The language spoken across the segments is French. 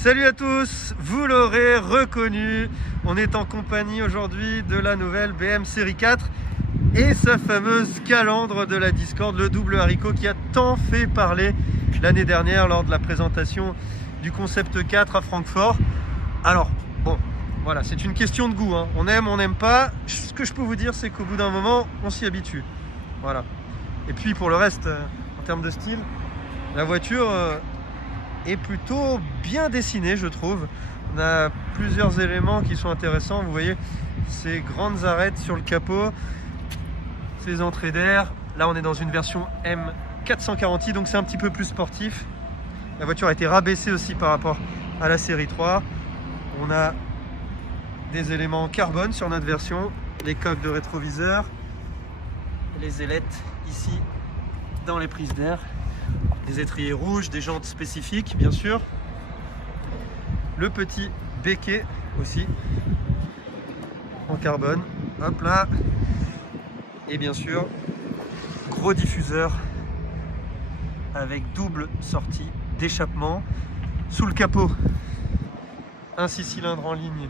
Salut à tous, vous l'aurez reconnu, on est en compagnie aujourd'hui de la nouvelle BM Série 4 et sa fameuse calandre de la Discord, le double haricot qui a tant fait parler l'année dernière lors de la présentation du concept 4 à Francfort. Alors, bon, voilà, c'est une question de goût, hein. On aime, on n'aime pas. Ce que je peux vous dire, c'est qu'au bout d'un moment, on s'y habitue. Voilà. Et puis pour le reste, en termes de style, la voiture est plutôt bien dessinée, je trouve. On a plusieurs éléments qui sont intéressants. Vous voyez ces grandes arêtes sur le capot, ces entrées d'air. Là, on est dans une version M440i, donc c'est un petit peu plus sportif. La voiture a été rabaissée aussi par rapport à la série 3. On a des éléments en carbone sur notre version, les coques de rétroviseur, les ailettes ici dans les prises d'air, des étriers rouges, des jantes spécifiques bien sûr, le petit béquet aussi en carbone, hop là, et bien sûr gros diffuseur avec double sortie d'échappement. Sous le capot, un 6 cylindres en ligne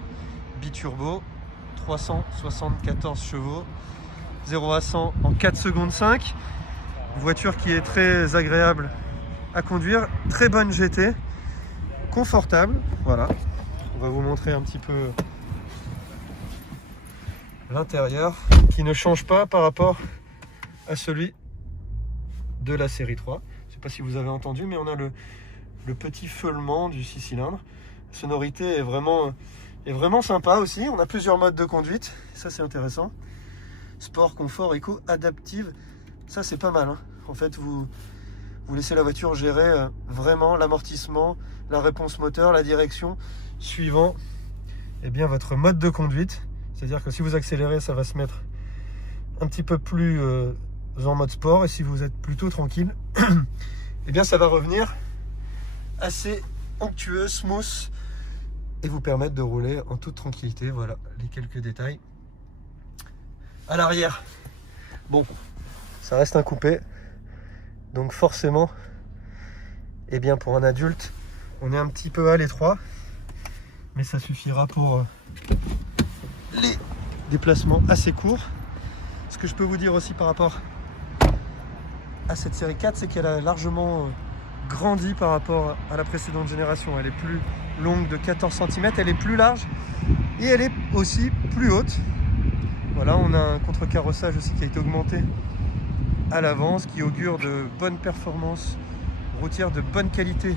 biturbo, 374 chevaux, 0 à 100 en 4 secondes 5. Voiture qui est très agréable à conduire, très bonne GT, confortable. Voilà, on va vous montrer un petit peu l'intérieur qui ne change pas par rapport à celui de la série 3. Je ne sais pas si vous avez entendu, mais on a le petit feulement du 6 cylindres. La sonorité est vraiment sympa aussi. On a plusieurs modes de conduite, ça c'est intéressant. Sport, confort, éco, adaptive, ça c'est pas mal, hein. En fait, vous laissez la voiture gérer vraiment l'amortissement, la réponse moteur, la direction, suivant votre mode de conduite. C'est-à-dire que si vous accélérez, ça va se mettre un petit peu plus en mode sport, et si vous êtes plutôt tranquille, ça va revenir assez onctueux, smooth, et vous permettre de rouler en toute tranquillité. Voilà les quelques détails. À l'arrière, bon, ça reste un coupé, donc forcément, pour un adulte, on est un petit peu à l'étroit, mais ça suffira pour les déplacements assez courts. Ce que je peux vous dire aussi par rapport à cette série 4, c'est qu'elle a largement grandi par rapport à la précédente génération. Elle est plus longue de 14 cm, elle est plus large et elle est aussi plus haute. Voilà, on a un contre-carrossage aussi qui a été augmenté à l'avant, ce qui augure de bonnes performances routières, de bonne qualité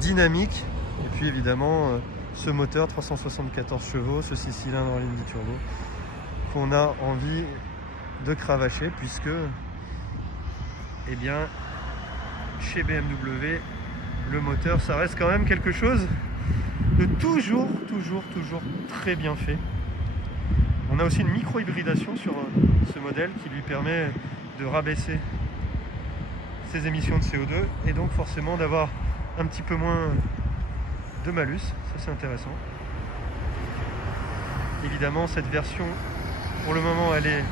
dynamique. Et puis évidemment, ce moteur 374 chevaux, ce 6 cylindres en ligne biturbo, qu'on a envie de cravacher, puisque chez BMW, le moteur, ça reste quand même quelque chose de toujours très bien fait. On a aussi une micro-hybridation sur ce modèle qui lui permet de rabaisser ses émissions de CO2 et donc forcément d'avoir un petit peu moins de malus. Ça c'est intéressant. Évidemment, cette version, pour le moment, elle est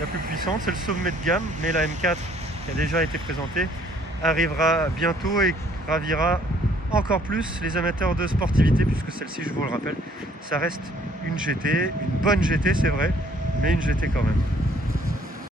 la plus puissante. C'est le sommet de gamme, mais la M4 qui a déjà été présentée arrivera bientôt et ravira encore plus les amateurs de sportivité, puisque celle-ci, je vous le rappelle, ça reste une GT, une bonne GT c'est vrai, mais une GT quand même.